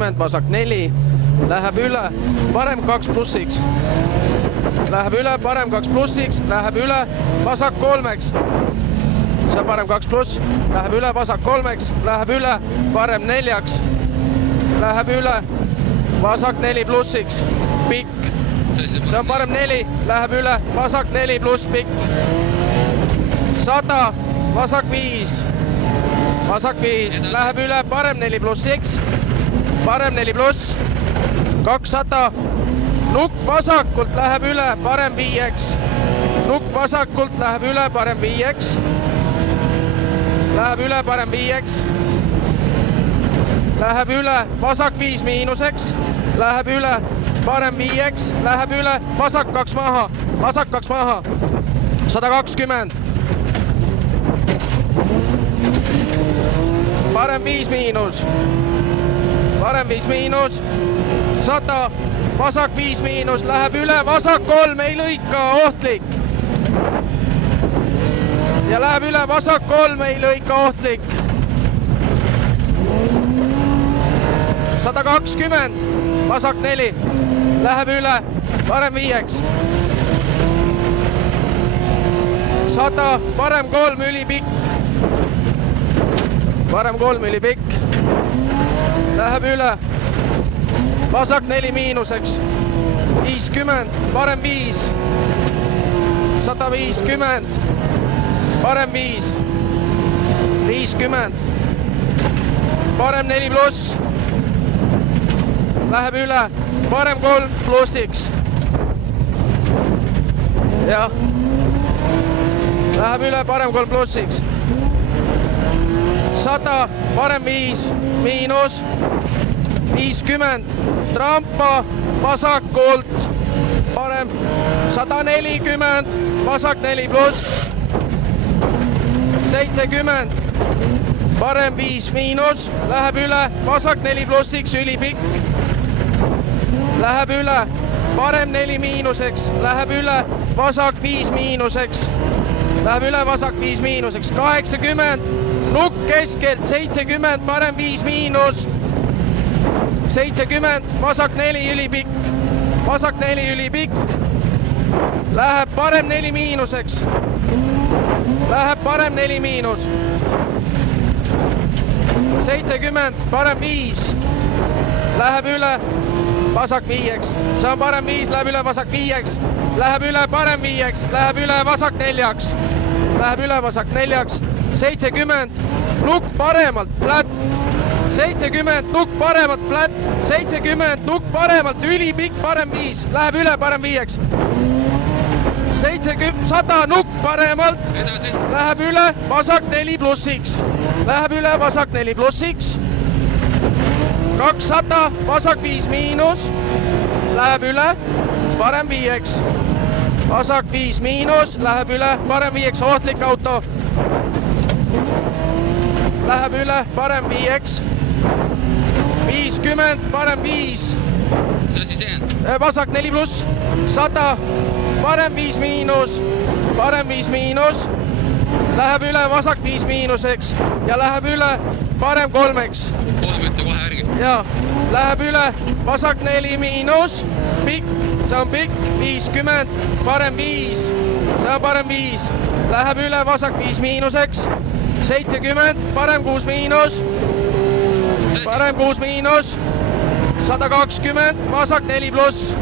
80, vasak 4, läheb üle, parem 2 plussiks. Läheb üle, parem 2 plussiks, läheb üle, vasak 3-ks. See on parem 2 pluss, läheb üle, vasak 3-ks, läheb üle, parem 4-ks. Läheb üle, vasak 4 plussiks, pikk. See on parem 4, läheb üle, vasak 4 pluss pikk. 100, vasak 5. Vasak 5, läheb üle, parem 4 plussiks. Parem 4 pluss. 200. Nukk vasakult läheb üle, parem 5-ks. Nukk vasakult läheb üle, parem 5-ks. Läheb üle, parem 5-ks. Läheb üle, vasak 5 miinuseks. Läheb üle, parem 5-ks. Läheb üle, vasak 2 maha. Vasak 2 maha. 120. Parem 5 miinus. Parem 5 miinus. 100. Vasak 5 miinus. Läheb üle, vasak 3, ei lõika, ohtlik. Ja läheb üle, vasak 3, ei lõika, ohtlik. 120, vasak 4, läheb üle, parem 5-ks. 100, parem 3, ülipikk. Parem 3, ülipikk. Läheb üle, vasak 4 miinuseks. 50, parem 5. 150, parem 5. 50, parem 4 pluss. Läheb üle, parem 3 plussiks. Jah. Läheb üle, parem 3 plussiks. 100, parem 5, miinus. 50, trampa, vasakult, parem. 140, vasak 4 pluss. 70, parem 5 miinus, läheb üle, vasak 4 plussiks, ülipikk. Läheb üle, parem 4 miinuseks, läheb üle, vasak 5 miinuseks. Läheb üle, vasak 5 miinuseks, 80, nukk keskelt, 70, parem 5 miinus. 70, vasak 4 ülipikk, vasak 4 ülipikk. Läheb parem 4 miinuseks. Läheb parem 4 miinus. 70, parem 5. Läheb üle, vasak 5-ks. See on parem 5, läheb üle, vasak 5-ks. Läheb üle, parem 5-ks. Läheb üle, vasak 4-ks. Läheb üle, vasak 4-ks. 70, nukk paremalt, flat. 70, nukk paremalt, flat. 70, nukk paremalt, ülipikk, parem 5. Läheb üle, parem 5-ks. 70, 100, nukk paremalt. Edasi. Läheb üle, vasak 4 plussiks. Läheb üle, vasak 4 plussiks. 200, vasak 5 miinus. Läheb üle, parem 5-ks. Vasak 5 miinus, läheb üle, parem 5-ks, ohtlik auto. Läheb üle, parem 5-ks. 50, parem 5. Mis asi see on? Vasak 4 pluss. 100, parem 5 miinus. Parem 5 miinus. Läheb üle, vasak 5 miinuseks. Ja läheb üle, parem 3-ks. 3 ütle kohe järgi. Ja läheb üle, vasak 4 miinus. Pikk, see on pikk. 50, parem 5. See on parem 5. Läheb üle, vasak 5 miinuseks. 70, parem 6 miinus. Parem 6 miinus. 120, vasak 4 pluss.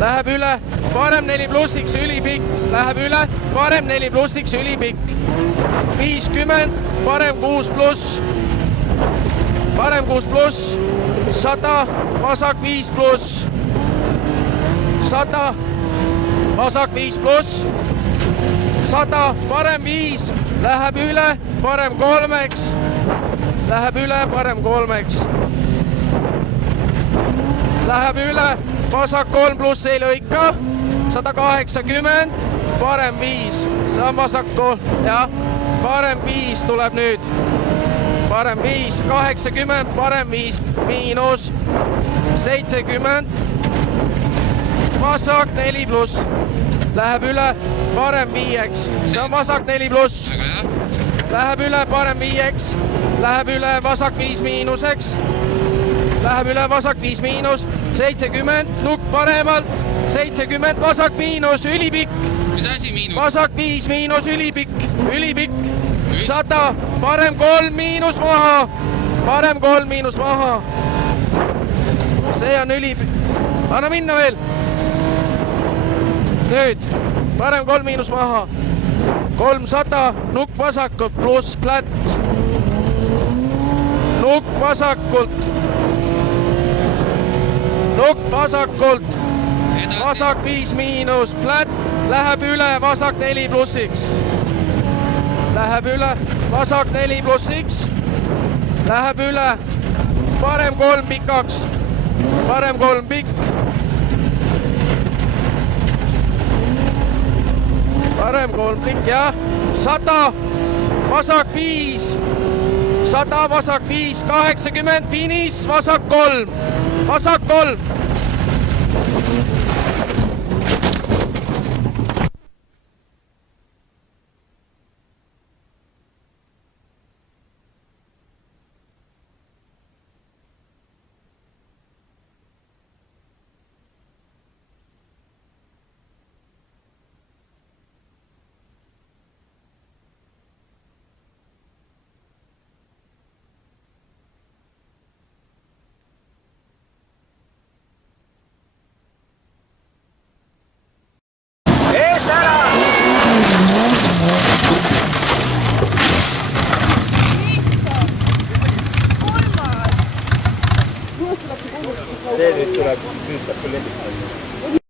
Läheb üle, parem 4 plussiks, ülipikk. Läheb üle, parem 4 plussiks, ülipikk. 50, parem 6 pluss. Parem 6 pluss. 100, vasak 5 pluss. 100, vasak 5 pluss. 100, parem 5. Läheb üle, parem 3-ks. Läheb üle, parem 3-ks. Läheb üle, vasak 3 pluss ei lõika. 180, parem 5. See on vasak 3, jah. Parem 5 tuleb nüüd. Parem 5, 80, parem 5 miinus. 70, vasak 4 pluss. Läheb üle, parem 5-ks. See on vasak 4 pluss. Väga hea. läheb üle parem 5-ks, läheb üle vasak 5 miinuseks, läheb üle vasak 5 miinus, 70, nukk paremalt, 70, vasak miinus, ülipikk, mis asi miinus ? vasak 5 miinus, ülipikk, 100, parem 3 miinus maha, parem 3 miinus maha. See on ülipikk, anna minna veel. Nüüd, parem 3 miinus maha, 300, nukk vasakult pluss flat, nukk vasakult, vasak 5 miinus, flat, läheb üle vasak 4 plussiks, läheb üle vasak 4 plussiks, läheb üle parem 3 pikaks, parem 3 pikk, parem 3 pikk, jah, 100, vasak 5, 100, vasak 5, 80, finiš, vasak 3, vasak 3. See nüüd tuleb, nüüd saab küll esitada.